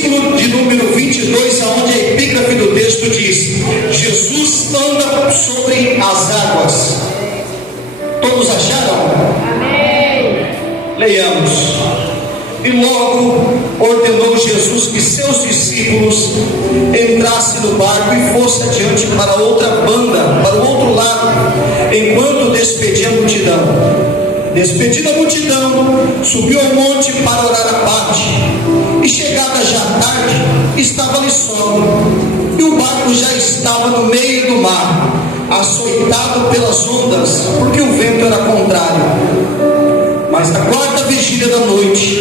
versículo de número 22, aonde a epígrafe do texto diz: Jesus anda sobre as águas. Todos acharam? Amém. Leiamos. E logo ordenou Jesus que seus discípulos entrassem no barco e fossem adiante para outra banda, para o outro lado, enquanto despedia a multidão. Despedida a multidão, subiu ao monte para orar à parte. E chegada já tarde, estava ali só. E o barco já estava no meio do mar, açoitado pelas ondas, porque o vento era contrário. Mas na quarta vigília da noite,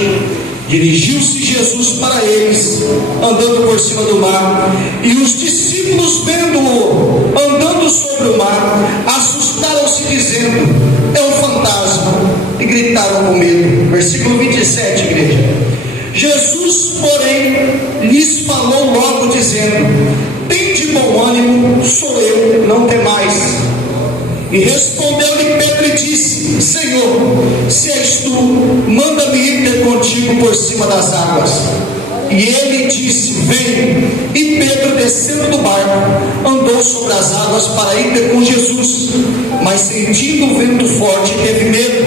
dirigiu-se Jesus para eles, andando por cima do mar. E os discípulos, vendo-o andando sobre o mar, assustaram-se, dizendo: é um fantasma, e gritaram com medo. Versículo 27, igreja. Jesus, porém, lhes falou logo, dizendo: tende bom ânimo, sou eu, não temais. E respondeu-lhe Pedro e disse: Senhor, se és tu, manda-me ir ter contigo por cima das águas. E ele disse: vem. E Pedro, descendo do barco, andou sobre as águas para ir ter com Jesus. Mas sentindo o vento forte, teve medo,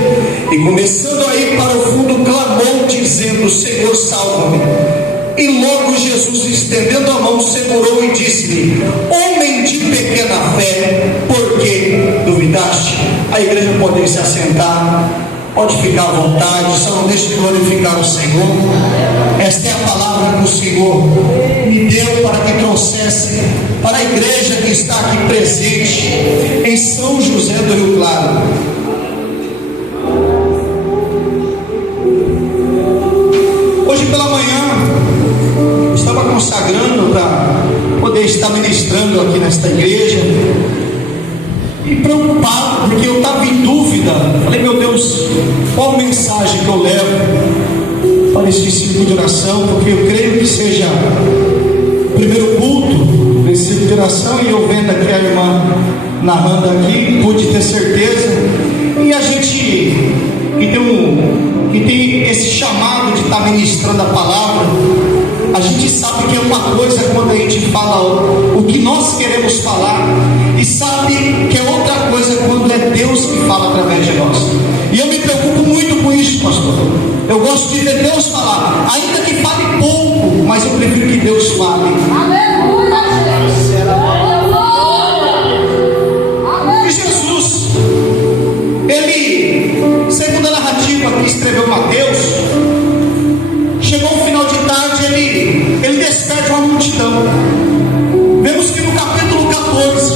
e começando a ir para o fundo, clamou, dizendo: Senhor, salva-me. E logo Jesus, estendendo a mão, segurou e disse-lhe: homem de pequena fé, por que duvidaste? A igreja pode se assentar, pode ficar à vontade, só não deixe de glorificar o Senhor. Esta é a palavra que o Senhor me deu para que trouxesse para a igreja que está aqui presente em São José do Rio Claro. Hoje pela manhã estava consagrando para poder estar ministrando aqui nesta igreja, e preocupado porque eu estava em dúvida. Falei: meu Deus, qual mensagem que eu levo para esse ciclo de oração? Porque eu creio que seja o primeiro culto desse ciclo de oração, e eu vendo aqui a irmã narrando aqui, pude ter certeza. E a gente que tem esse chamado de estar ministrando a palavra, a gente sabe que é uma coisa quando a gente fala o que nós queremos falar, e sabe que é outra coisa quando é Deus que fala através de nós. E eu me preocupo muito com isso, pastor. Eu gosto de ver Deus falar, ainda que fale pouco, mas eu prefiro que Deus fale. E Jesus, ele, segundo a narrativa que escreveu Mateus, chegou ao final de tarde, ele despede uma multidão. Vemos que no capítulo 14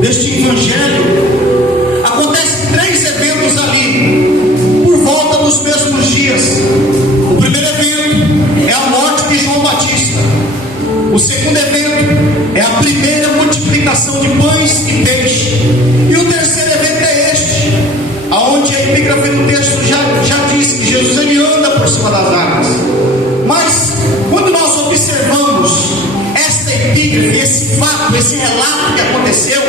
deste evangelho acontecem 3 eventos ali, por volta dos mesmos dias. O primeiro evento é a morte de João Batista. O segundo evento é a primeira multiplicação de pães e peixe. E o terceiro evento é este, aonde a epígrafe do texto já diz que Jesus ele anda por cima das águas. Mas quando nós observamos esta epígrafe, esse fato, esse relato que aconteceu,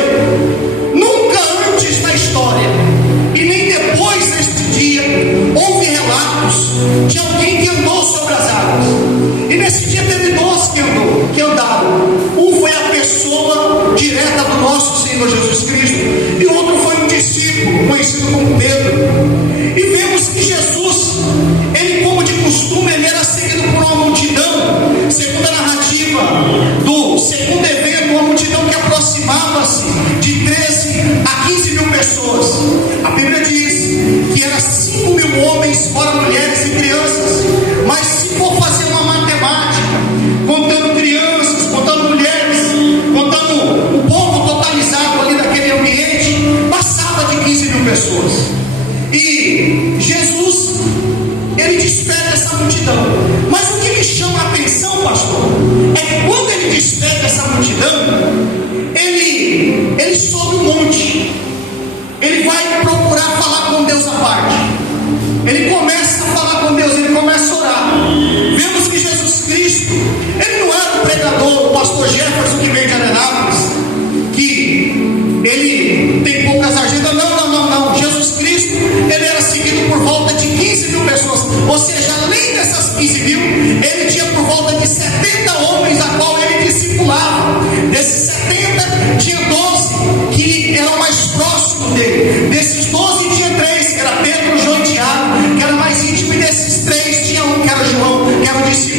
nunca antes na história e nem depois deste dia houve relatos de alguém que andou sobre as águas. E nesse dia teve 2 que andaram. Um foi a pessoa direta do nosso Senhor Jesus Cristo, e o outro foi um discípulo conhecido como Pedro. E vemos que Jesus, ele, como de costume, ele era seguido por uma multidão. Segundo a narrativa do segundo evento, uma multidão que aproximava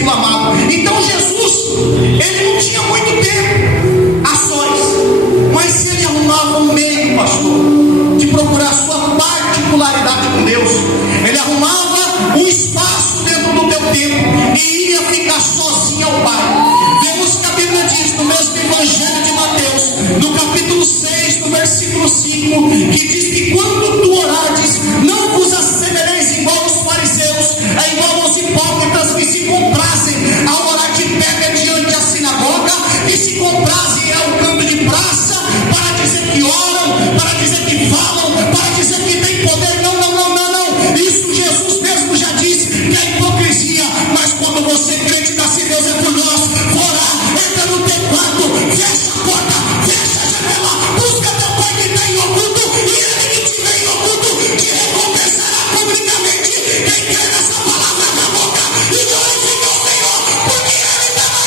discípulo amado. Então Jesus, ele não tinha muito tempo a sós, mas se ele arrumava um meio, pastor, de procurar a sua particularidade com Deus, ele arrumava um espaço dentro do teu tempo e ia ficar sozinho ao Pai. Vemos que a Bíblia diz no mesmo Evangelho de Mateus, no capítulo 6, no versículo 5, que diz que quando tu orares, não vos assemelheis igual aos fariseus, é igual aos hipócritas que se comprazem ao orar de pé diante da sinagoga, que se comprazem ao canto de praça, para dizer que oram, para dizer que falam, para dizer que tem poder. Não. Isso Jesus mesmo já disse que é hipocrisia. Mas quando você crente da se Deus é por nós, orar, entra no teu quarto, fecha a porta, fecha a janela, busca teu Pai que está em oculto, e ele que te vem em oculto te recompensará publicamente. Quem crê nessa palavra na boca e glorifica o Senhor, porque ele está na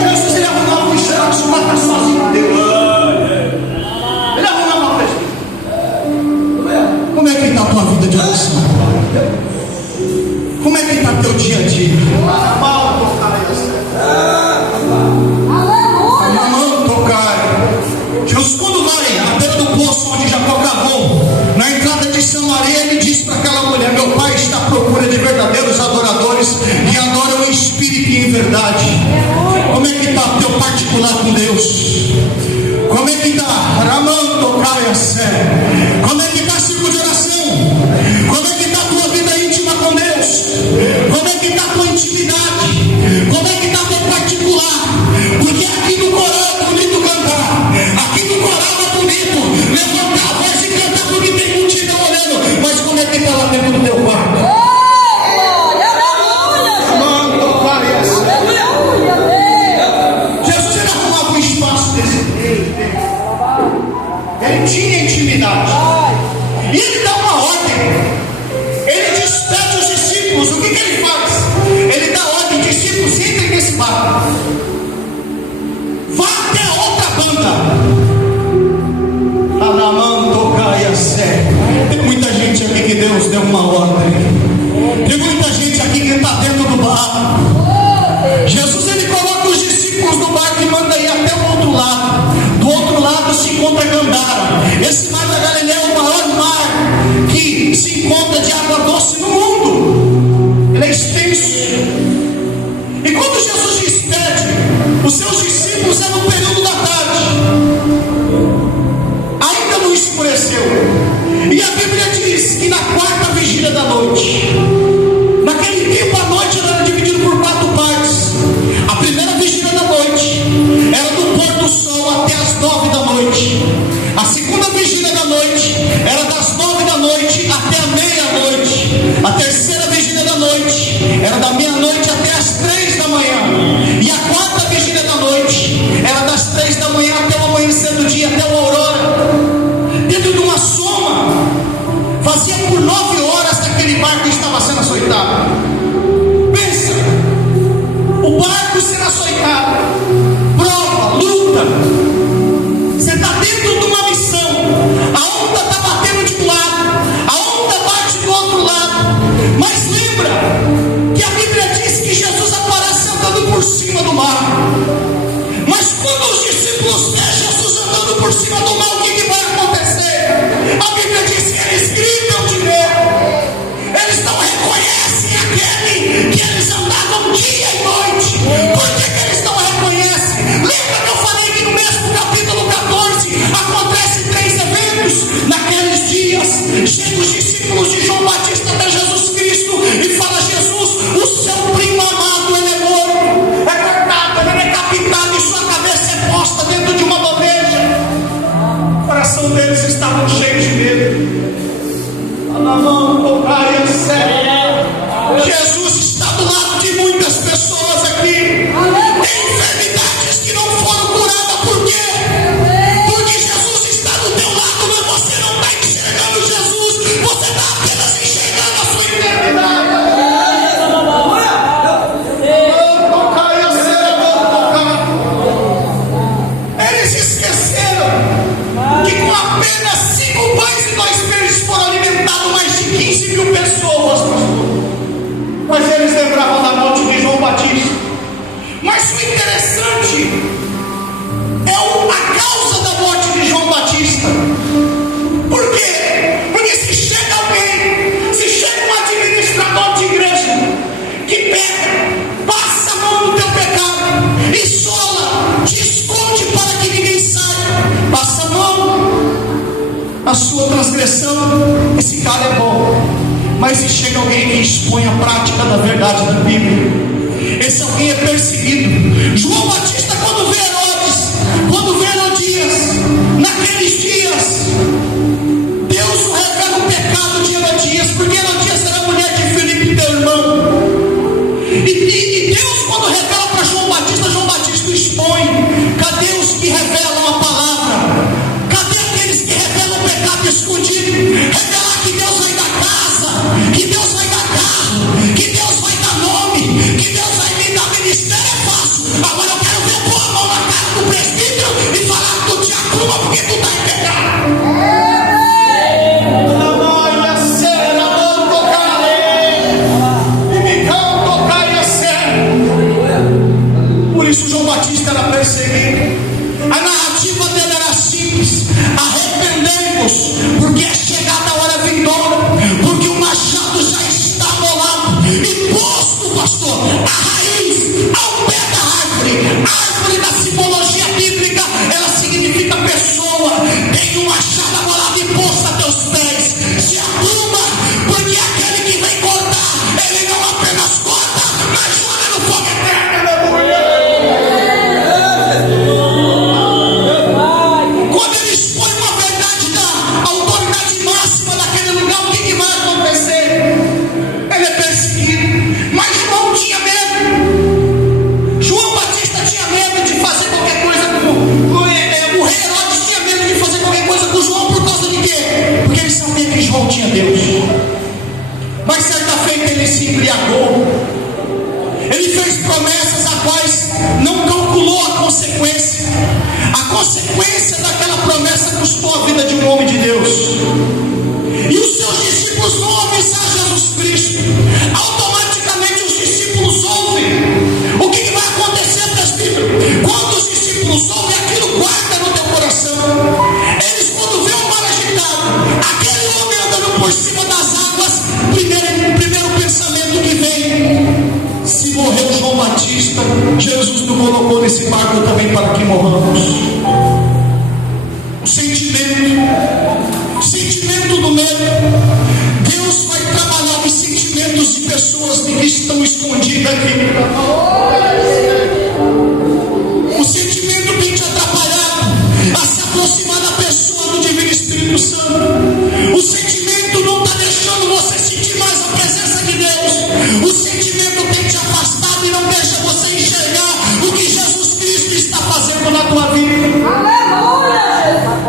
Jesus, ele arrumava um espaço para estar sozinho com Deus. Ele arrumava uma coisa. Como é que está a tua vida de oração? Como é que está teu dia a dia? Jesus, quando vai à beira do poço onde Jacó cavou, na entrada de Samaria, ele diz para aquela mulher: meu Pai está à procura de verdadeiros adoradores que adoram em espírito e em verdade. Como é que está o teu particular com Deus? Como é que está? Como é que está a círculo de oração? Como é que está a tua vida íntima com Deus? Como é que está a tua intimidade? Como é que está teu particular? Porque aqui no coral é bonito cantar, aqui no coral é bonito levantar a voz e cantar porque tem multidão olhando, mas como é que está lá dentro do teu quarto? Jesus, ele arrumava um espaço desse tempo. Ele tinha intimidade. E ele dá uma ordem. Ele despede os discípulos. O que ele faz? Ele dá ordem: discípulos, entrem nesse barco. Vá até a outra banda. Tem muita gente aqui que Deus deu uma ordem. Tem muita gente aqui que está dentro do barco. Jesus, ele coloca os discípulos no barco e manda ir até o outro lado. Do outro lado se encontra Gandara. Esse mar da Galileia é o maior mar que se encontra de água doce no mundo. Ele é extenso. E quando Jesus despede os seus discípulos, é no período da tarde, ainda não escureceu. E a Bíblia diz que na quarta vigília da noite, naquele tempo a noite era dividida por 4 partes. A primeira vigília da noite era do pôr do sol até as 9 da noite. A segunda vigília da noite era das 9 da noite até a meia-noite. A terceira vigília da noite era da meia-noite até as 3 da manhã. E a quarta vigília da noite era das 3 da manhã até o amanhecer do dia, até o aurora. Dentro de uma soma, fazia por 9 horas que aquele barco estava sendo açoitado. Pensa, o barco sendo açoitado, prova, luta. Você está dentro de uma missão. A onda está batendo de um lado, a onda bate do outro lado. Mas lembra que a Bíblia diz que Jesus aparece andando por cima do mar. Mas quando os discípulos veem Jesus andando por cima do mar, o que vai acontecer? A Bíblia diz que eles gritam de medo. Eles não reconhecem aquele que eles andavam dia e noite. Por que eles não reconhecem? Lembra que eu falei que no mesmo capítulo 14 acontece 3 eventos? Naqueles dias, chegam os discípulos de João Batista até Jesus Cristo e fala: Jesus, o seu primo amado, ele é morto, é cortado, ele é decapitado e sua cabeça é posta dentro de uma bandeja. O coração deles estava cheio de medo. Na mão, tocar e Jesus está do lado de muitas pessoas aqui. Tem enfermidades que não foram curadas. Por quê? Porque Jesus está do teu lado, mas você não está enxergando Jesus. Você está apenas enxergando a sua enfermidade. Eles esqueceram que com apenas sua transgressão, esse cara é bom. Mas se chega alguém que expõe a prática da verdade da Bíblia, esse alguém é perseguido. João Batista, quando vê Herodes, quando vê Herodias, naqueles dias, Deus revela o pecado de Herodias, porque Herodias era mulher de Filipe, teu irmão. E Deus, quando revela para João Batista o expõe. Cadê os que revelam a palavra? Cadê aqueles que revelam o pecado escondido? Revelar que Deus vai dar casa, que Deus vai dar carro, que Deus vai dar nome, que Deus vai me dar ministério, é fácil. Agora eu quero ver pôr a mão na cara do presbítero e falar que tu te acuma porque tu está em pecado. Por isso João Batista era perseguido. A narrativa dele era simples: arrependei-vos, porque é chegada a hora vindoura, porque o machado já está molado e posto, pastor, a raiz ao pé da árvore. A árvore da simbologia bíblica, ela significa pessoa. Tem um machado amolado e posto a teus pés. Se arruma, porque aquele que vem cortar, ele não apenas corta, mas joga no fogo eterno, meu mulher. Quando ele expõe uma verdade da autoridade máxima daquele lugar, o que vai acontecer? Ele é perseguido. Mas João tinha medo. João Batista tinha medo de fazer qualquer coisa com o rei Herodes tinha medo de fazer qualquer coisa com João. Por causa de quê? Porque ele sabia que João tinha Deus. Mas certa feita ele se embriagou. Ele fez promessas a quais não calculou a consequência. A consequência daquela promessa custou a vida de um homem de Deus. E os seus discípulos vão avisar Jesus Cristo. Automaticamente os discípulos ouvem. O que vai acontecer, presbítero? Quando os discípulos ouvem, aquilo guarda no teu coração. Eles, quando vêem o mar agitado, aquele homem andando por cima das águas, primeiro pensamento que vem: se morreu João Batista, Jesus nos colocou nesse barco também para que morramos. O sentimento do medo. Deus vai trabalhar os sentimentos de pessoas que estão escondidas aqui. O sentimento tem te atrapalhado a se aproximar da pessoa do Divino Espírito Santo. O sentimento não está deixando você sentir mais a presença de Deus. O sentimento tem te afastado e não deixa você enxergar o que Jesus Cristo está fazendo na tua vida.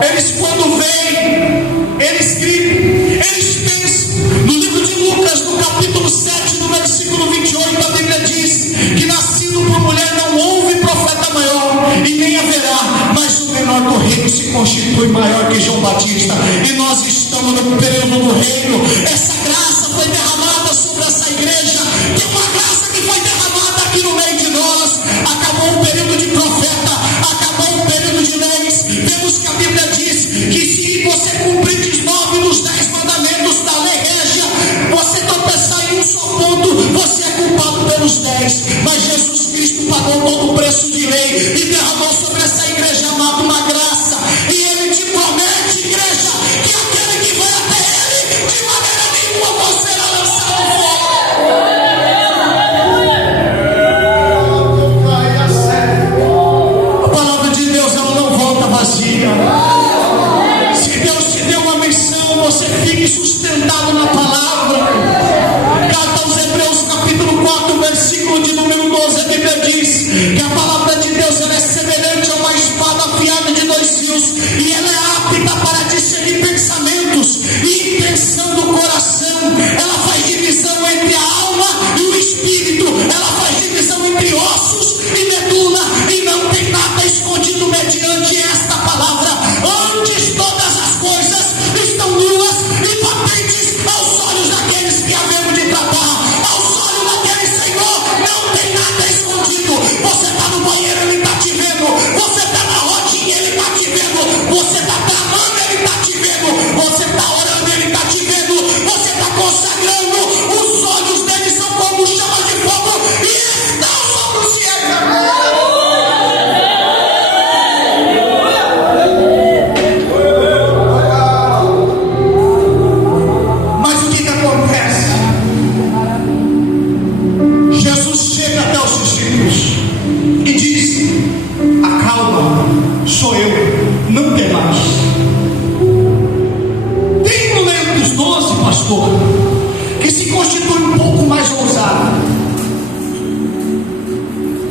Eles, quando vêm, eles gritam, eles pensam. No livro de Lucas, no capítulo 7, no versículo 28, a Bíblia diz que nascido por mulher não houve profeta maior, e nem haverá, mas o menor do reino se constitui maior que João Batista. E nós estamos no período do reino. Essa graça foi derramada sobre essa igreja. Tem uma graça que foi derramada aqui no meio de nós. Acabou o período de profeta, acabou o período de leis. Vemos que a Bíblia diz que se você cumprir 9 dos 10 mandamentos da lei régia, você tropeçar em um só ponto, você é culpado pelos 10. Mas Jesus Cristo pagou todo o preço de lei e derramou sobre essa igreja amada uma graça. E Ele te promete, igreja, que aquele que vai até Ele, de maneira nenhuma você será lançado fora. A palavra de Deus, ela não volta vazia. Se Deus te deu uma missão, você fique sustentado na palavra. Carta aos Hebreus, capítulo 4, versículo de número 12, a Bíblia diz que a palavra de Deus, ela é semelhante a uma espada afiada de 2 fios, e ela é apta para discernir pensamentos e intenção do coração. Ela faz divisão entre a alma e o espírito. Ela faz divisão entre ossos e medula, e não tem nada escondido mediante esta palavra. Antes todas as coisas estão nuas e patentes aos pastor, que se constitui um pouco mais ousado.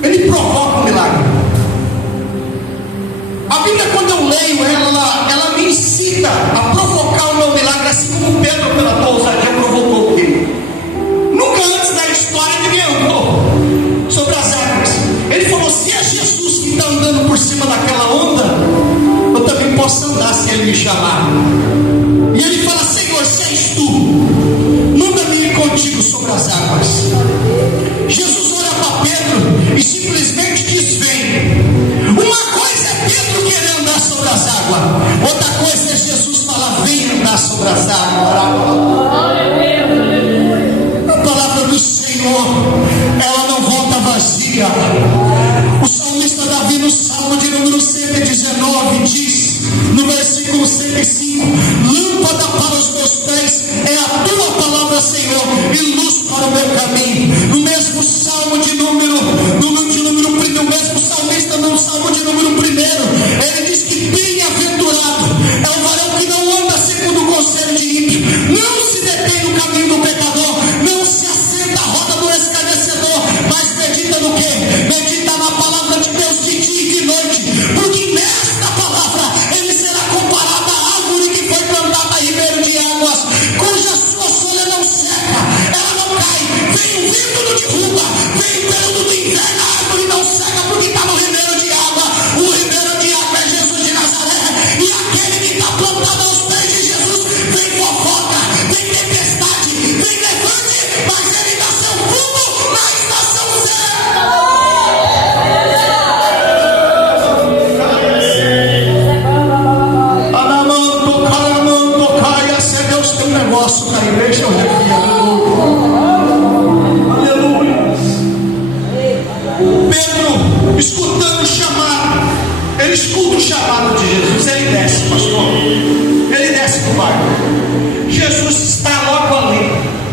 Ele provoca um milagre. A Bíblia, quando eu leio ela me incita a provocar o meu milagre, assim como Pedro, pela tua ousadia, provocou ele. Nunca antes na história ninguém andou sobre as águas. Ele falou: se é Jesus que está andando por cima daquela onda, eu também posso andar se ele me chamar. E ele fala: Senhor, se és tu, manda-me ir contigo sobre as águas. Jesus olha para Pedro e simplesmente diz: vem. Uma coisa é Pedro querer andar sobre as águas, outra coisa é Jesus falar: vem andar sobre as águas. A palavra do Senhor, ela não volta vazia. O salmista Davi, no Salmo de número 119, diz, no versículo 105: lâmpada para os meus pés é a tua palavra, Senhor, e luz para o meu caminho. No mesmo Salmo de número 1, o mesmo salmista, no Salmo de número 1, ele diz que bem-aventurado é o varão que não anda segundo o conselho de ímpio, não se detém no caminho do pecador, não se assenta à roda do escarnecedor, mas medita no quê? Medita na palavra de Deus de dia e de noite, porque nesta palavra ele será comparado à árvore que foi plantada a ribeiro de águas, cuja sua folha não seca, ela não cai, vem o vento não derruba, vem o período do inverno, a árvore não seca, porque está no ribeiro de água. O ribeiro de água é Jesus de Nazaré, e aquele que está plantado aos pés de Jesus, vem fofoca, vem tempestade, vem levante, mas ele dá seu rumo na estação certa. Se Deus tem um negócio na igreja, eu aleluia. Pedro, escutando o chamado, ele escuta o chamado de Jesus, ele desce, pastor, ele desce do barco. Jesus está logo ali,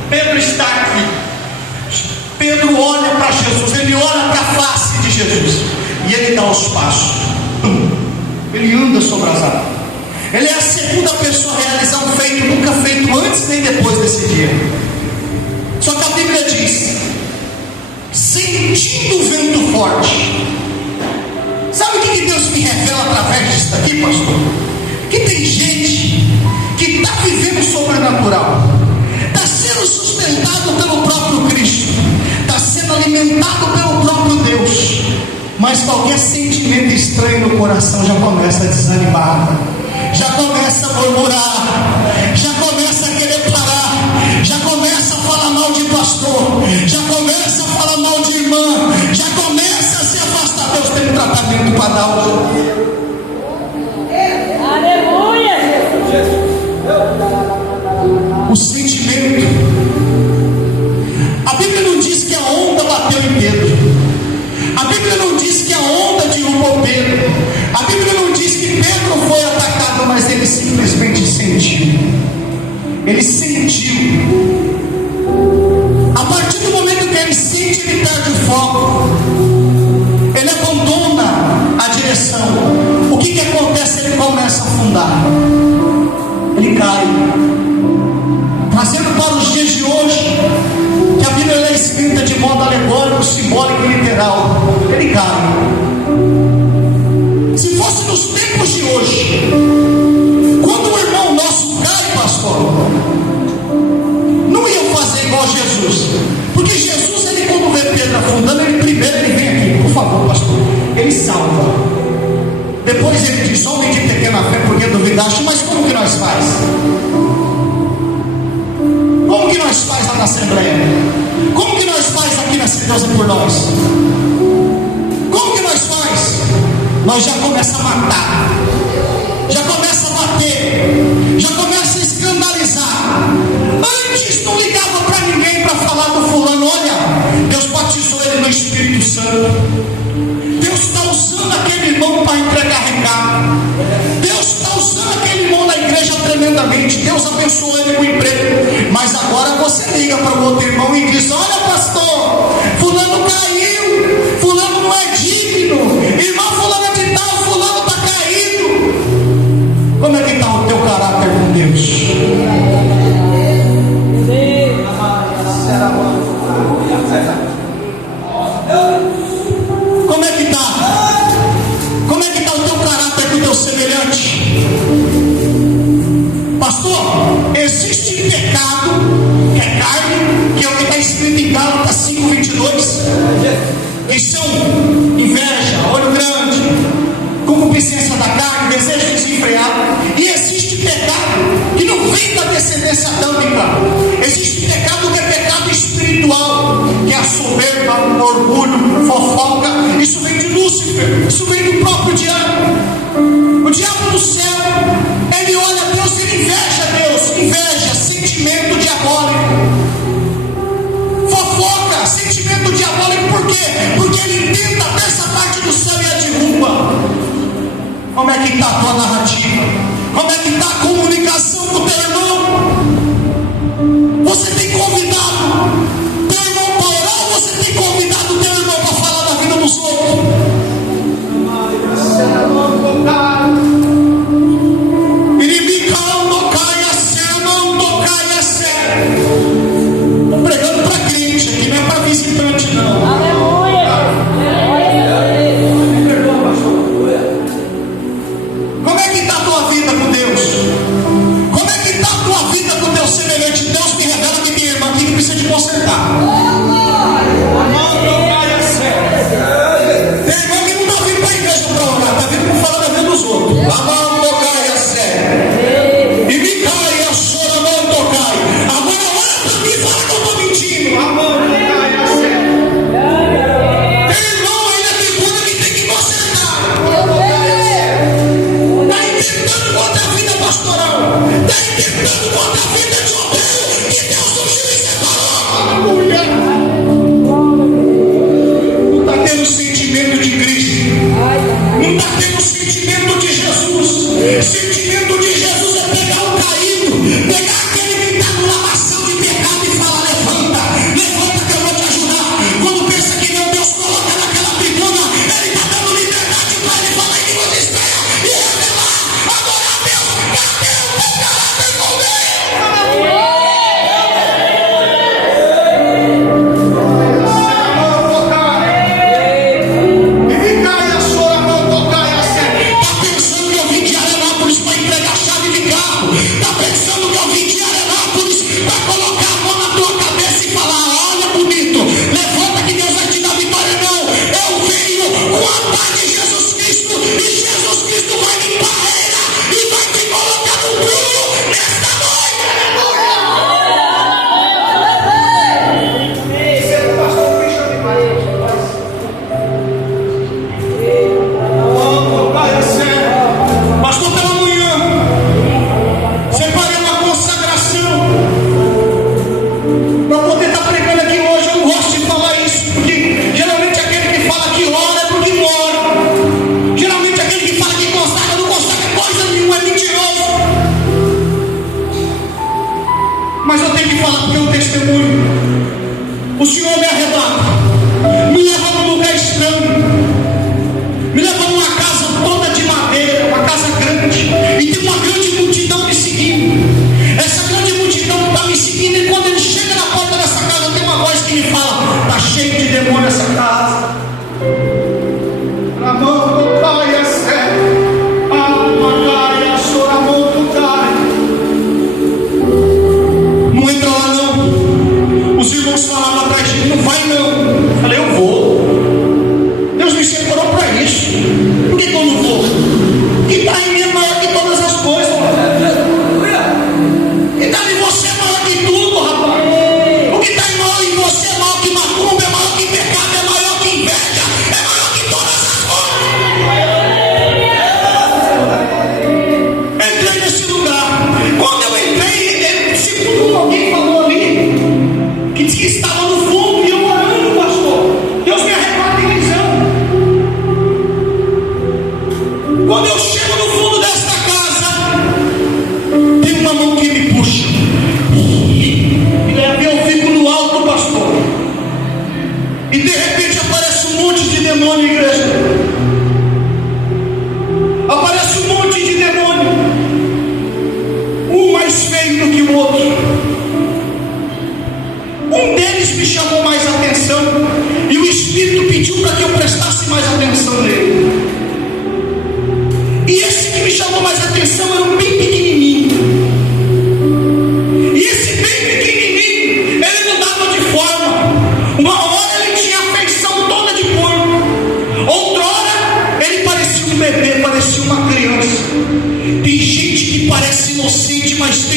Pedro está aqui. Pedro olha para Jesus, ele olha para a face de Jesus e ele dá os passos. Ele anda sobre as águas. Ele é a segunda pessoa a realizar um feito nunca feito antes nem depois desse dia. Só que a Bíblia diz: sentindo o vento forte. Sabe o que Deus me revela através disso aqui, pastor? Que tem gente que está vivendo o sobrenatural, está sendo sustentado pelo próprio Cristo, está sendo alimentado pelo próprio Deus, mas qualquer sentimento estranho no coração já começa a desanimar, já começa a murmurar, já começa a querer parar, já começa a falar mal de pastor, já começa a falar mal de irmã, já começa a se afastar. Deus tem um tratamento para dar ao outro. Aleluia, Jesus. O sentimento. A Bíblia não diz que a onda bateu em Pedro. A Bíblia não diz que a onda derrubou Pedro. A Bíblia não diz que Pedro foi atacado, mas ele simplesmente sentiu. Ele sentiu. A partir do momento que ele sente, ele perde o foco. Ele abandona a direção. O que acontece? Ele começa a afundar. Ele cai. Trazendo para os dias de hoje, que a Bíblia é escrita de modo alegórico, simbólico e literal. Ele cai. Se fosse nos tempos de hoje, quando um irmão nosso cai, pastor, não iam fazer igual Jesus, porque Jesus, ele quando vê Pedro afundando, ele primeiro ele vem aqui, por favor, pastor, ele salva. Depois ele diz: homem de pequena fé, porque duvidaste? Mas como que nós faz? Como que nós faz lá na Assembleia? Como que nós faz aqui na Deus é por nós? Como que nós faz? Nós já começa a matar, já começa a bater, já começa a escandalizar. Antes não ligava para ninguém para falar do fulano. Olha, Deus batizou ele no Espírito Santo. Deus está usando aquele irmão para entregar recado. Deus está usando aquele irmão na igreja tremendamente. Deus abençoou ele com o emprego. Mas agora você liga para o outro irmão e diz: olha, pastor, fulano caiu, fulano não é digno, irmão fulano de tal, fulano está caído. Como é que está o teu caráter com Deus? descendência adâmica. Existe pecado que é pecado espiritual, que é a soberba, o orgulho, fofoca. Isso vem de Lúcifer, isso vem do próprio diabo. O diabo do céu, ele olha a Deus, ele inveja Deus, inveja, sentimento diabólico. Fofoca, sentimento diabólico, por quê? Porque ele tenta dessa parte do céu e a derruba. Como é que está a tua narrativa? Como é que está a comunicação com o teu irmão? Você tem convidado teu irmão para orar, ou você tem convidado teu irmão para falar da vida dos outros? Estou pregando para crente aqui, não é para visitante não. Como é que está a tua vida com Deus? Como é que está a tua vida com o teu semelhante? Deus me revela que minha irmã aqui que precisa de consertar. Tem irmão que não está vindo para a igreja para orar, está vindo para falar da vida dos outros. Amão, tocai a sério. E me cai a sua mão, tocai. Agora olha para mim e fala que eu estou mentindo. Amão, tocai a sério. Tem irmão ainda que cura que tem que consertar. Está intentando contra a vida pastoral. Está intentando contra a vida de obreiro que Deus ungiu e separou. Aleluia. Não está tendo sentimento de Cristo. Não está tendo sentimento de Jesus. Sentimento de Jesus é pegar o caído, pegar aquele que está numa lamação de pecado e falar: levanta, levanta que eu vou te ajudar. Quando pensa que não, Deus coloca naquela tribuna, Ele está dando liberdade para ele falar em língua estranha e revelar. Agora Deus, cadê o teu caráter com Deus?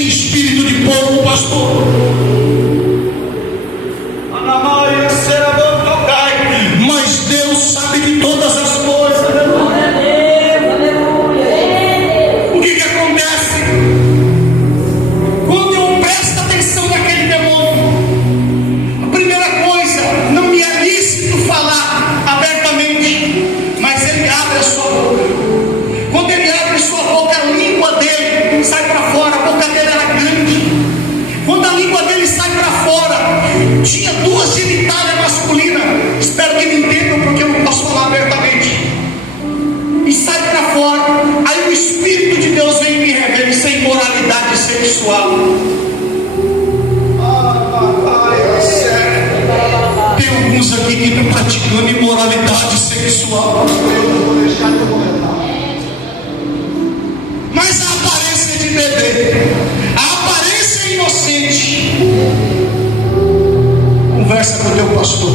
de espírito de porco, pastor. Mas Deus sabe de todas as coisas. O que acontece? Quando eu presto atenção naquele demônio, a primeira coisa, não me é lícito falar abertamente, mas ele abre a sua boca. Quando ele abre sua boca, a língua dele sai para fora. A boca dele era grande. Quando a língua dele sai para fora, tinha duas genitálias masculinas. Espero que me entendam, porque eu não posso falar abertamente. E sai para fora. Aí o Espírito de Deus vem e me revela: isso é imoralidade sexual. Tem alguns aqui que estão praticando imoralidade sexual. Mas a aparência é de bebê, a aparência é inocente. Conversa com o teu pastor.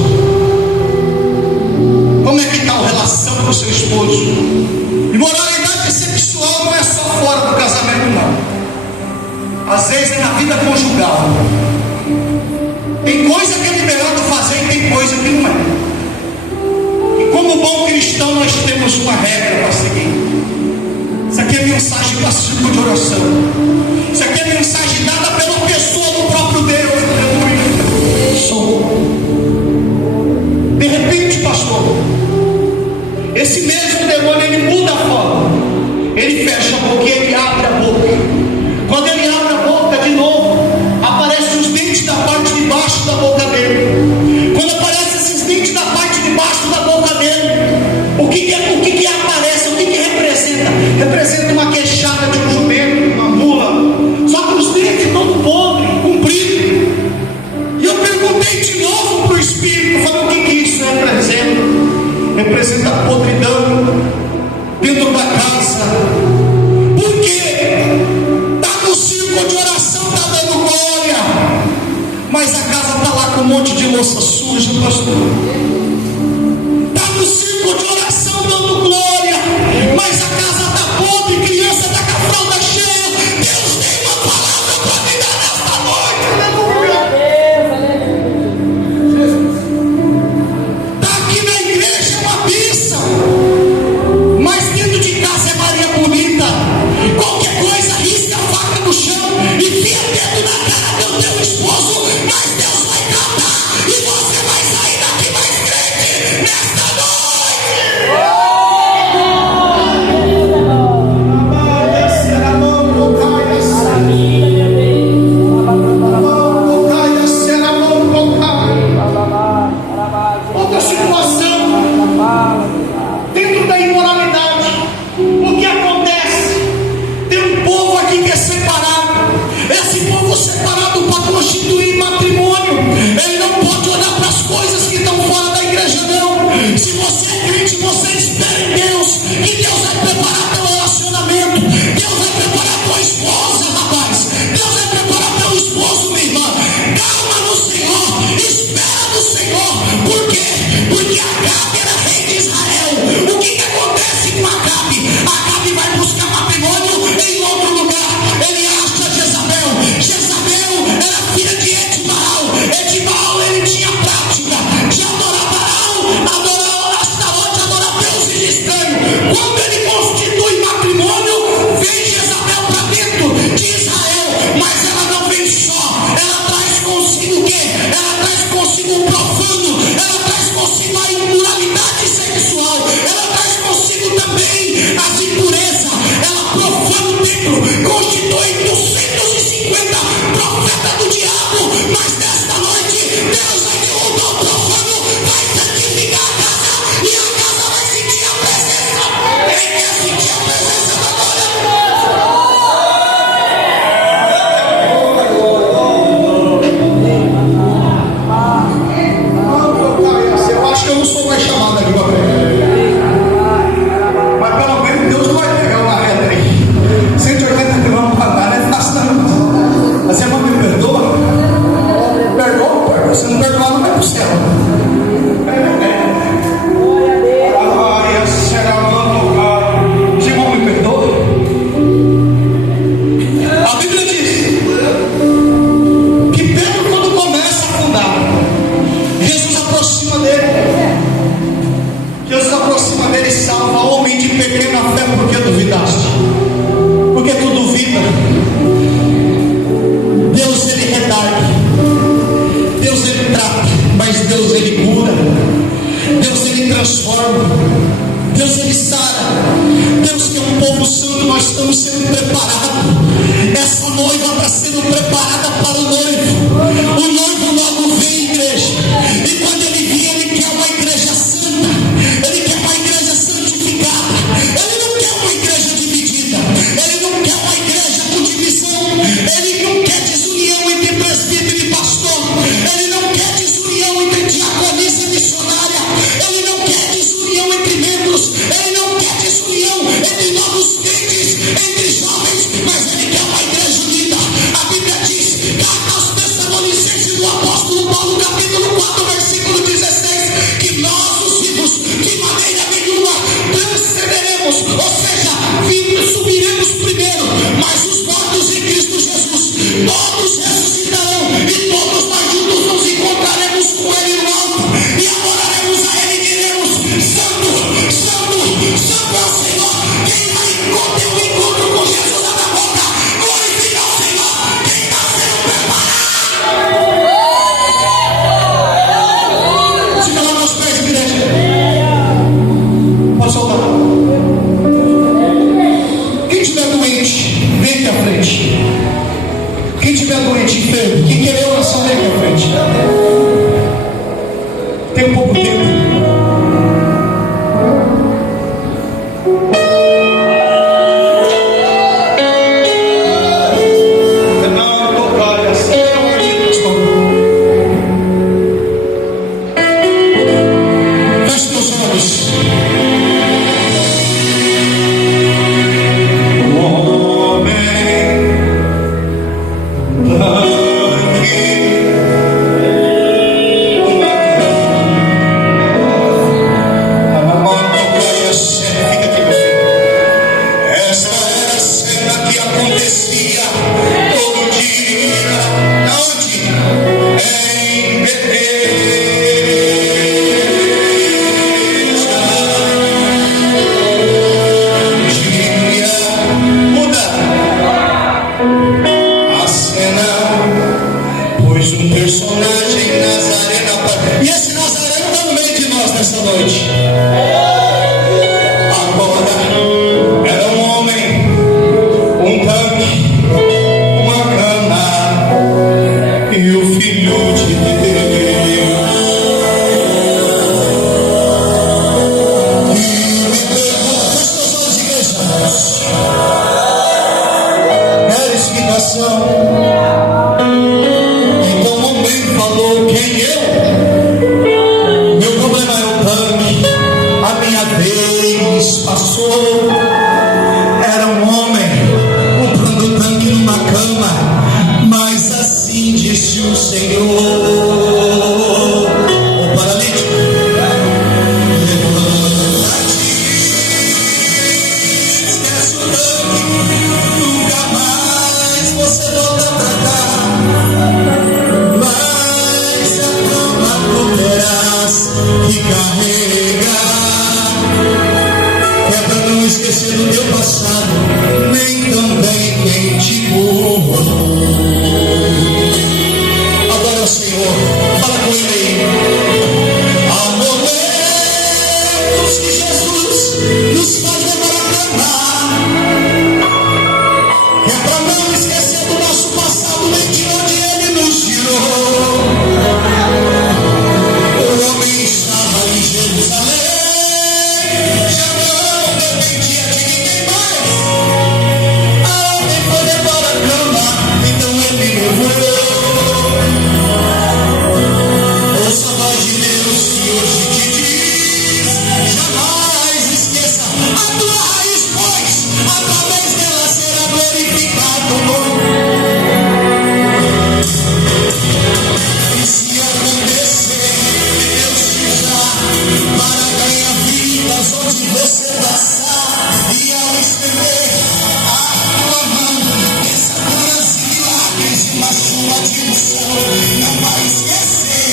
Como é que está a relação com o seu esposo? Imoralidade sexual não é só fora do casamento, não. Às vezes é na vida conjugal. Tem coisa que é liberado fazer e tem coisa que não é. E como bom cristão, nós temos uma regra para seguir. Isso aqui é mensagem para círculo de oração. Isso aqui é mensagem dada pela pessoa do próprio Deus. De repente, pastor, esse mesmo demônio, ele muda a forma. Ele fecha a boca e ele abre a boca. Quando ele abre a boca de novo, aparecem os dentes da parte de baixo da boca dele. Quando aparecem esses dentes da parte de baixo da boca dele, o que aparece? O que representa? Representa uma queixada de um jumento, uma mula, só que os dentes todo podre, comprido. E eu perguntei de novo para o Espírito, falei: o que isso representa? Representa a podridão dentro da casa. Por quê? Está no círculo de oração, está dando glória, mas a casa está lá com um monte de louça suja, pastor. Está no círculo de oração dando glória, mas a casa está podre, criança está com a fralda cheia. Deus tem uma palavra para me dar nesta noite. Está aqui na igreja uma bênção, mas dentro de casa é Maria Bonita. Qualquer coisa, risca a faca no chão e enfia dedo na cara do teu esposo, mas Deus vai tratar e você vai sair daqui mais crente nesta noite. Outra situação, dentro da imoralidade, o que acontece? Tem um povo aqui que é separado. Esse povo separado para constituir matrimônio, ele não pode olhar para as coisas que estão fora da igreja, não. Se você é crente, você espera em Deus, que Deus vai preparar teu relacionamento, Deus vai preparar tua esposa, rapaz, Deus vai preparar teu esposo, minha irmã. Calma no Senhor, espera no Senhor. Por quê? Porque Acabe era rei de Israel. O que acontece com Acabe? Acabe vai buscar matrimônio em outro lugar. Ele acha Jezabel. Jezabel era filha de Etbaal. Etbaal, ele tinha prática de adorar Baal, adorar Astarote, adorar deuses estranhos. Quando ele constitui matrimônio, vem Jezabel para dentro de Israel, mas ela não vem só. Ela traz consigo o quê? Ela traz consigo o profano, ela traz consigo a imoralidade sexual, ela traz consigo também as impurezas. Ela profana o templo, constitui 250 profetas do diabo, mas nesta noite Deus vai derrubar o profano, vai santificar a casa e a casa vai sentir a presença. Quem quer sentir a presença da glória de Deus? todos ressuscitarão, e todos nós juntos nos encontraremos com Ele no alto, e adoraremos a Ele e diremos: Santo, Santo, Santo é o Senhor. Quem vai ter um encontro com Jesus na volta, glorifica o Senhor. Quem está sendo preparado. Se não, meus pés, igreja. Pode soltar. Quem estiver doente, vem aqui à frente. Quem estiver doente, enfermo, quem querer oração, vem aqui à frente. Tem um pouco tempo. Então o homem falou: quem eu? Meu problema é o tanque. A minha vez passou. Era um homem comprando tanque numa cama, mas assim disse o Senhor: o paralítico, levanta-te, esquece o tanque, nunca mais você volta pra cá. Mas a cama poderás que carregar, que é pra não esquecer do teu passado, nem também quem te curou. Adora o Senhor, fala com Ele aí. Há momentos que Jesus nos faz levar a cantar, que é pra não esquecer do nosso passado, nem de onde Ele nos tirou. O homem estava em Jerusalém, já não dependia de ninguém mais. A ordem foi levar a cama, então ele levou. Ouça a voz de Deus que hoje te diz: jamais esqueça a tua raiz, pois através dela será glorificado. E se acontecer, Deus te usar para ganhar vidas onde você passar, e ao estender a tua mão, essa curas e milagres e uma sua dimensão, não vai esquecer.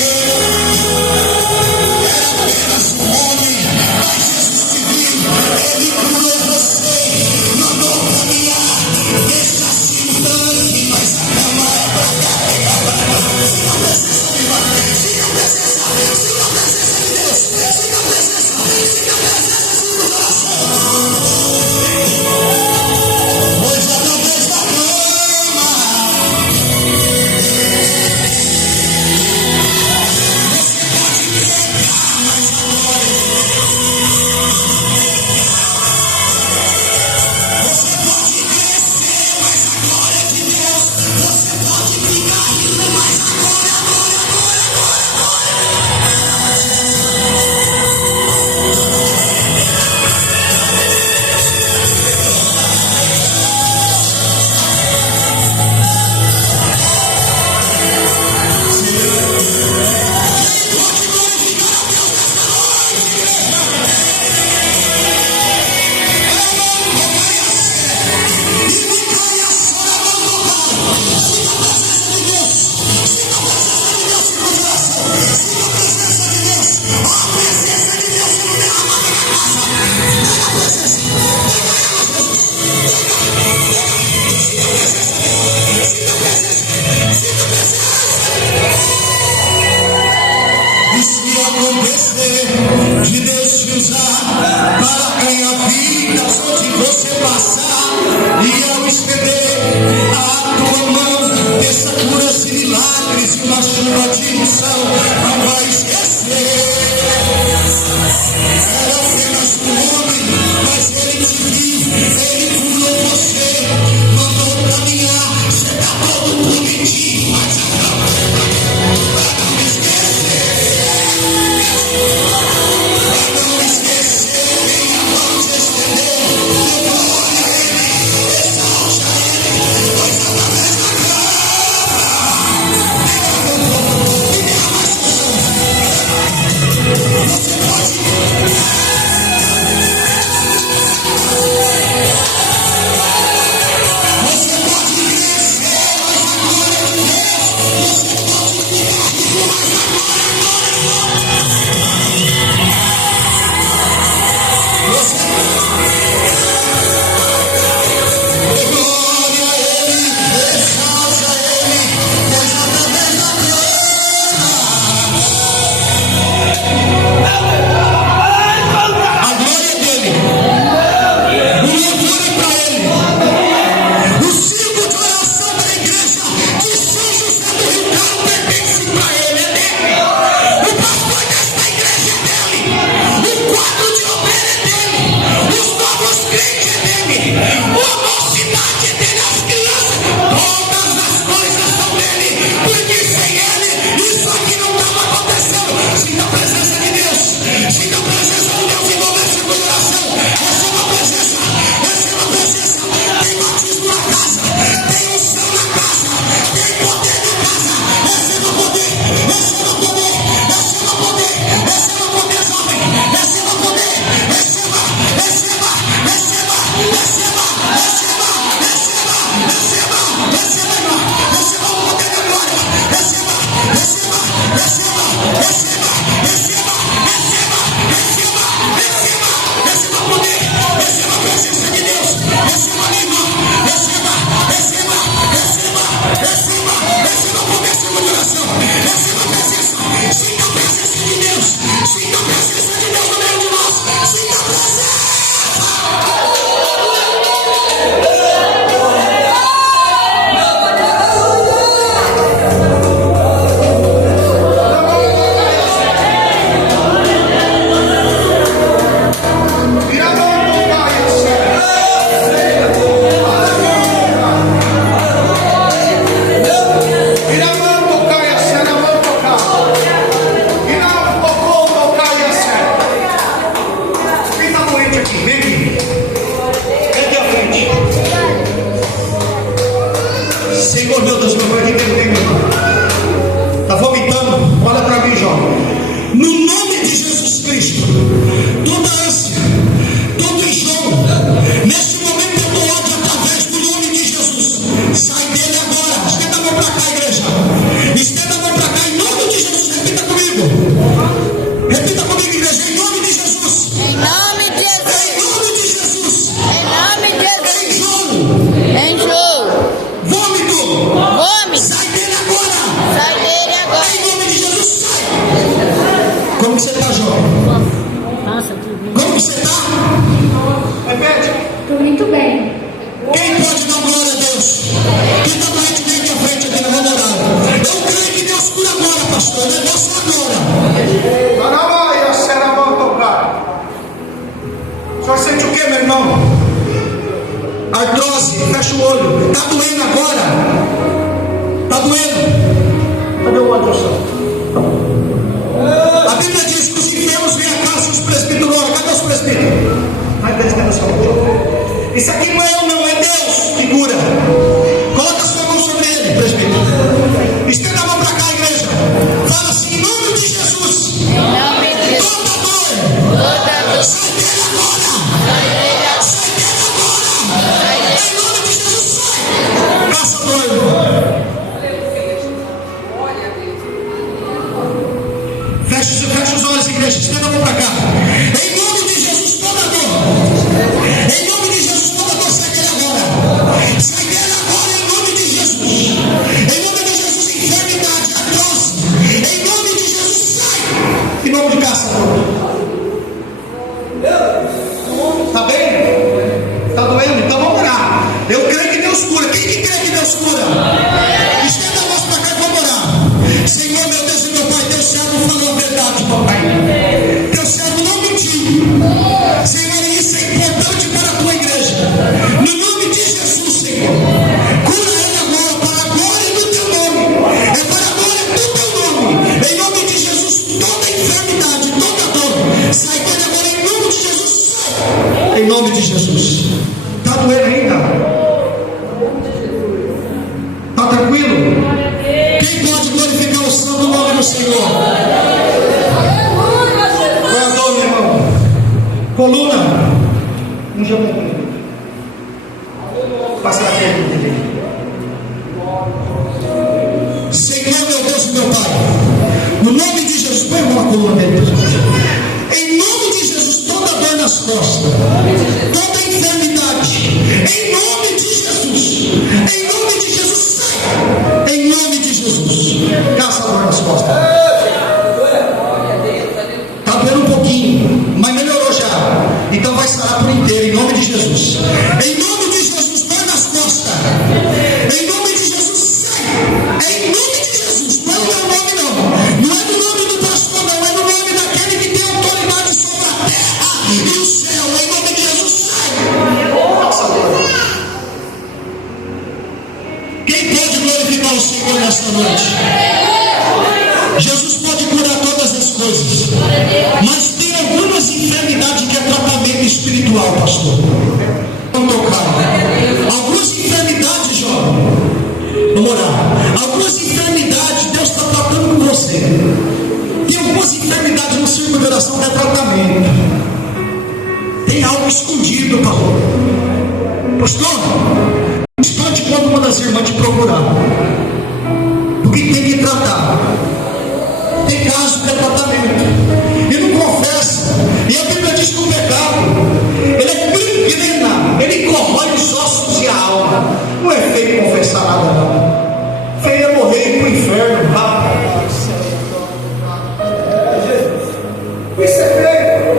Era apenas um homem, mas Jesus te viu, Ele curou você, mandou caminhar, deixa-se no tanque, mas a cama é pra carregar. Se não precisa de bater, se não precisa de Deus, se não precisa de coração. Pois através da cama E se acontecer de Deus te usar para ganhar vidas onde você passar, e ao estender a tua mão, desça curas e milagres e uma chuva de unção, não vai esquecer. Era apenas um homem, mas ele te viu, ele curou você, mandou caminhar, você está todo bonitinho, mas não esquecer. Não esquecer quem a mão te estendeu, glória a ele, exalte a ele, pois através da e derrama mais unção. Você pode artrose, fecha o olho, está doendo agora, está doendo, cadê o óleo A Bíblia diz que os enfermos vêm a casa dos presbíteros, cadê os presbíteros? Ai, Deus tem a saúde. Isso aqui não é Deus que cura. Coloca a sua mão sobre ele, presbítero. Estenda a mão para cá, igreja. Fala assim, em nome de Jesus. Em nome de Jesus. Toda dor. Sai dele agora. Sai dele agora. Em nome de Jesus, sai. Faça doido. Fecha os olhos, igreja. Estenda a mão para cá. Em nome de Jesus, toda dor. Em nome de Jesus, toda dor, sai dele agora. Sai dele agora, em nome de Jesus. Em nome de Jesus, pastor. Toda enfermidade, em nome de Jesus, em nome de Jesus, sai, em nome de Jesus. Caça a dor nas costas. Está doendo um pouquinho, mas melhorou já. Então vai sarar por inteiro, em nome de Jesus. Em nome de Jesus, dor nas costas. Em nome de Jesus, sai. Em nome de Jesus, não é o meu nome não. Não é do nome do pastor não, é do nome daquele que tem autoridade sobre a terra e o céu. Em nome de Jesus, sai. Quem pode glorificar o Senhor nesta noite? Jesus pode curar todas as coisas, mas tem algumas enfermidades que é tratamento espiritual, pastor. Vamos tocar. Algumas enfermidades, jovem, vamos orar. Algumas enfermidades Deus está tratando com você. Tem algumas enfermidades no círculo de oração que é tratamento. Tem algo escondido, pastor. Instante quando uma das irmãs te procurar, porque tem que tratar. Tem caso que é tratamento e não confessa, e a Bíblia diz que o pecado ele é gangrena, ele corrói os ossos e a alma. Não é feio confessar nada não, feio é morrer e ir para o inferno, rapaz. Isso é feio,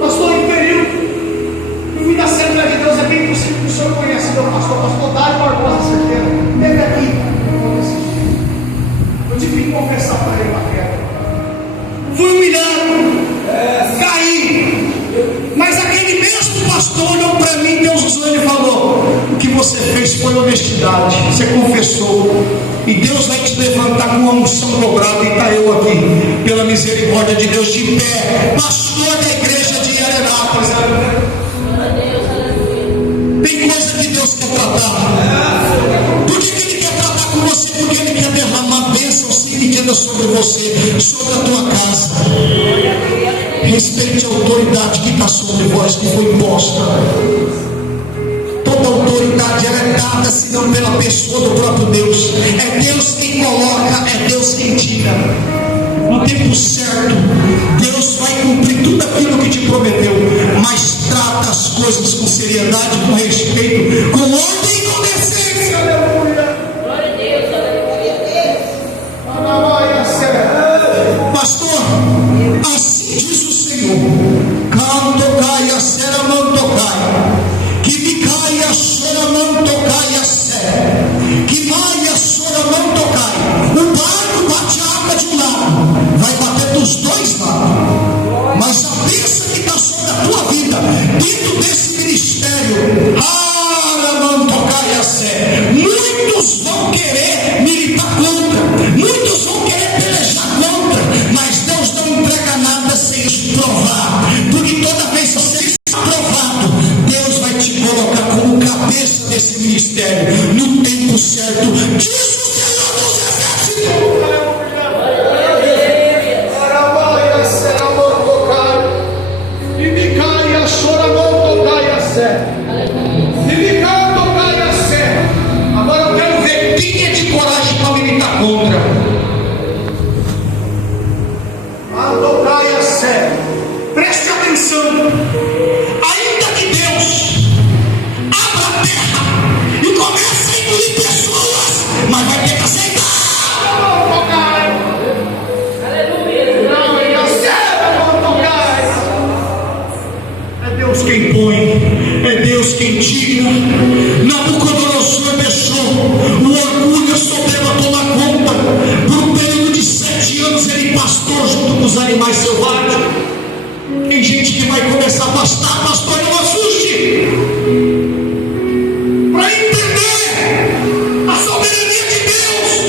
pastor. Em período de vida Assembleia de Deus é bem possível que o senhor conheça meu pastor Dário Barbosa Cerqueira, teve aqui. Eu tive que confessar para ele na queda. Fui humilhado, caí, mas aquele mesmo pastor olhou para mim, Deus usou ele e falou: o que você fez foi honestidade, você confessou, e Deus vai te levantar com uma unção dobrada. E está eu aqui, pela misericórdia de Deus, de pé, pastor da igreja de Arenápolis. Tem coisa que Deus quer tratar. Por que Ele quer tratar com você? Porque Ele quer derramar bênção sem medida sobre você, sobre a tua casa. Respeite a autoridade que está sobre vós, que foi imposta. Toda autoridade ela é dada, senão pela pessoa do próprio Deus. É Deus quem coloca, é Deus quem tira. No tempo certo, Deus vai cumprir tudo aquilo que te prometeu, mas trata as coisas com seriedade, com respeito, com ordem e com decência. Aleluia. Glória a Deus, aleluia. Pastor, assim diz o Senhor: canto caia, será não tocai, que me caia, será não tocai a sé, que maia, será não tocai. O barco bate a água de um lado, vai bater dos dois lados, mas a bênção que está sobre a tua vida, dentro desse ministério, não tocai a sé. Muitos vão querer militar contra, muitos vão querer pelejar contra, mas Deus não entrega nada sem provar, porque toda vez que você está provado, Deus vai te colocar como cabeça desse ministério, no tempo certo. Diz o Senhor dos Exércitos. Agora eu quero ver quem é de coragem para militar contra. Adorai a sé. Preste atenção. Ainda que Deus abra a terra e comece a engolir pessoas, mas vai ter que aceitar. É Deus quem põe, é Deus quem tira. Nabucodonosor deixou o orgulho soberbo tomar conta. Por um período de 7 anos ele pastou junto com os animais selvagens. Tem gente que vai começar a pastar, pastor, não assuste, para entender a soberania de Deus.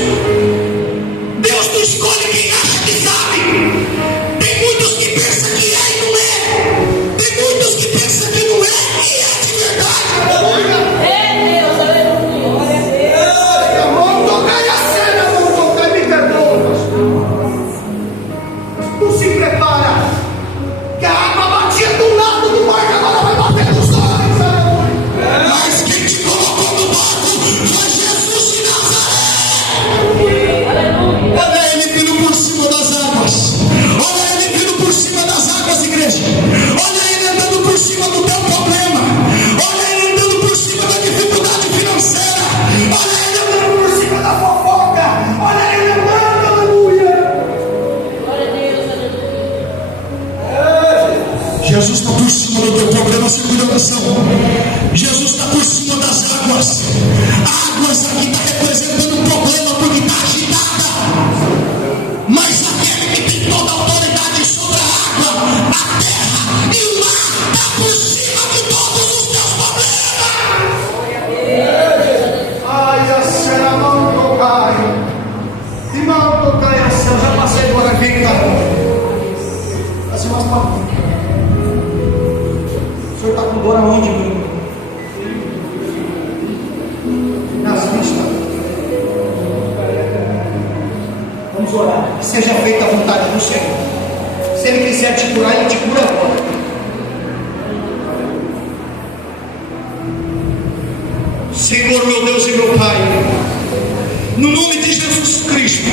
orar. Que seja feita a vontade do Senhor. Se Ele quiser te curar, Ele te cura agora. Senhor, meu Deus e meu Pai, no nome de Jesus Cristo,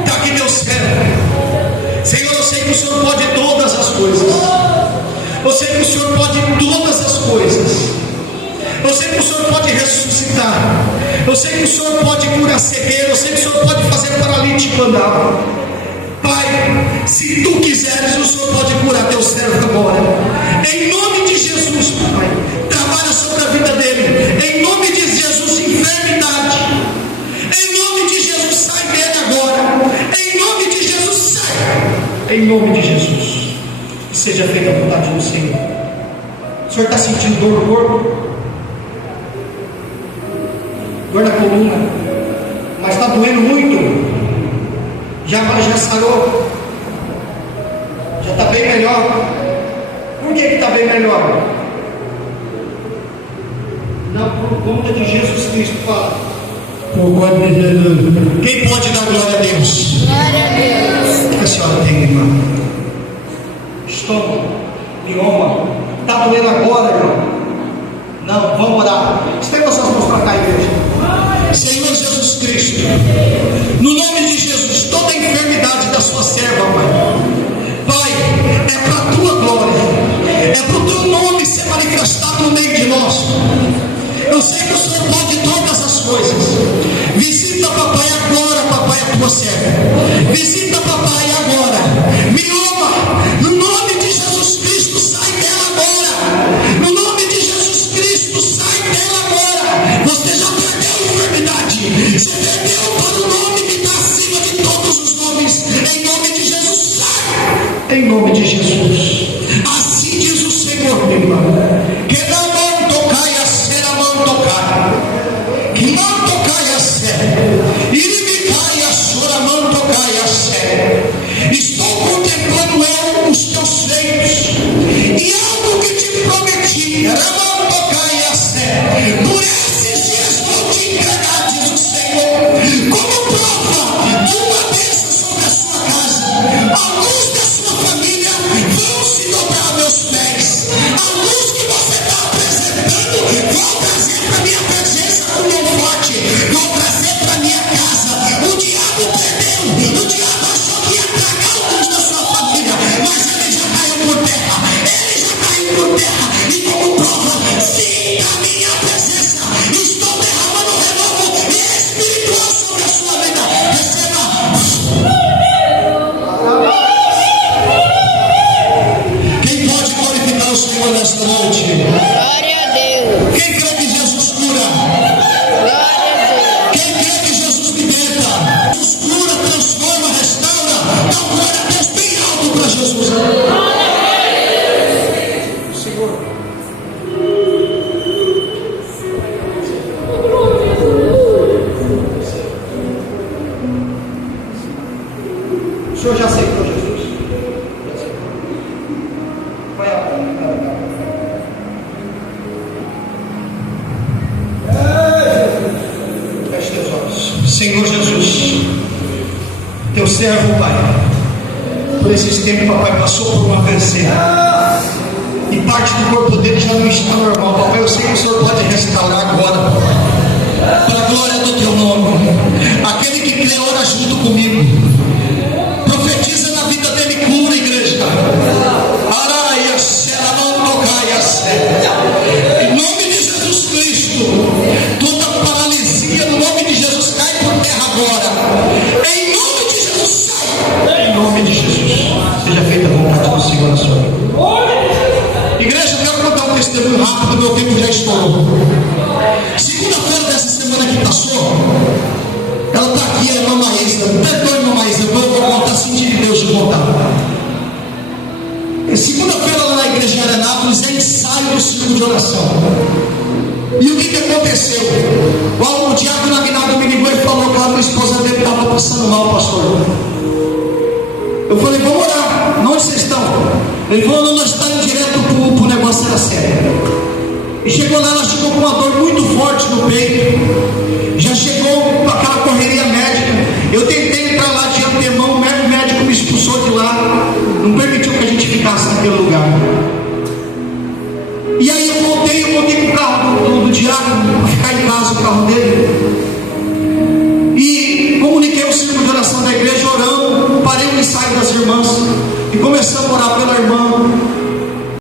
está aqui meu servo. Senhor, eu sei que o Senhor pode todas as coisas. Eu sei que o Senhor pode todas as coisas. Eu sei que o Senhor pode ressuscitar. Eu sei que o Senhor pode curar cegueira. Eu sei que o Senhor pode fazer paralítico andar. Pai, se tu quiseres, o Senhor pode curar teu servo agora. Em nome de Jesus, Pai, trabalha sobre a vida dele. Em nome de Jesus, enfermidade. Em nome de Jesus, sai dele agora. Em nome de Jesus, sai. Em nome de Jesus, que seja feita a vontade do Senhor. O Senhor está sentindo dor no corpo? Dor na coluna, mas está doendo muito. Já sarou, já está bem melhor. Por que está bem melhor? Não, por conta de Jesus Cristo. Fala. Por conta de Jesus. Quem pode dar glória a Deus? Glória a Deus. O que a senhora tem, irmã? Estômago, mioma. Está doendo agora, irmão? Não, vamos orar. Estenda suas mãos para cá, igreja. Senhor Jesus Cristo, no nome de Jesus, toda enfermidade da sua serva, Pai, é para a tua glória, é para o teu nome ser manifestado no meio de nós. Eu sei que o Senhor pode todas as coisas. Visita, papai, agora, papai, a tua serva. Visita, papai, agora. Mioma, no nome de Jesus Cristo, sai dela agora. No nome de Jesus Cristo, sai dela agora. Você já enfermidade, você perdeu para o nome que está acima de todos os nomes. Em nome de Jesus, sai. Em nome de Jesus. Assim diz o Senhor, meu irmão. Que não mão tocar e a ser a mão tocar. Que não tocar e a ser. E me cai a sua mão tocar e a ser. Estou contemplando eu os teus feitos. E algo que te prometi. Era mão tocar e a ser. Por esses dias vou te entregar, diz o Senhor, como prova de uma bênção sobre a sua casa. Alguns da sua família vão se dobrar a meus pés. Alguns que você está apresentando vão trazer para a minha presença com mão forte, vão trazer para a minha casa. O diabo perdeu, o diabo achou que ia tragar alguns da sua família, mas ele já caiu por terra. Ele já caiu por terra. E como prova, sinta a minha presença. Estou derramando renovo espiritual sobre a sua vida. Receba. Quem pode glorificar o Senhor nesta noite? Glória a Deus. Quem crê que Jesus cura? Glória a Deus. Quem crê que Jesus liberta? Jesus cura, transforma, restaura. Dá glória a Deus bem alto para Jesus. Senhor. O Senhor já aceitou Jesus? Vai lá. Feche teus olhos. Senhor Jesus, teu servo, Pai, por esses tempos, papai, passou por uma AVC. E parte do corpo dele já não está normal. Papai, eu sei que o Senhor pode restaurar agora. Para a glória do teu nome. Aquele que crê, ora junto comigo. Profetiza na vida dele, cura, igreja. Araia, será não tocaia, em nome de Jesus Cristo. Toda paralisia, no nome de Jesus, cai por terra agora. Em nome de Jesus, sai. Em nome de Jesus. Seja feita a vontade do Senhor na sua vida. Igreja, eu quero contar um testemunho rápido, meu tempo já estourou. Segunda-feira dessa semana que passou, ela está aqui, a irmã Maísa. Perdoe, irmã Maísa, eu vou contar assim de Deus de contar. Segunda-feira lá na igreja de Arenápolis é ensaio do ciclo de oração. E o que aconteceu? O diácono Aguinaldo me ligou e falou que a minha esposa dele estava passando mal, pastor. Eu falei, vamos orar. Onde vocês estão? Ele falou, nós estamos direto para o negócio era sério. E chegou lá, ela chegou com uma dor muito forte no peito. Já chegou com aquela correria médica. Eu tentei entrar lá naquele lugar. E aí eu voltei com o carro do diácono para ficar em casa, o carro dele. E comuniquei o círculo de oração da igreja, orando, parei o ensaio das irmãs e começamos a orar pela irmã.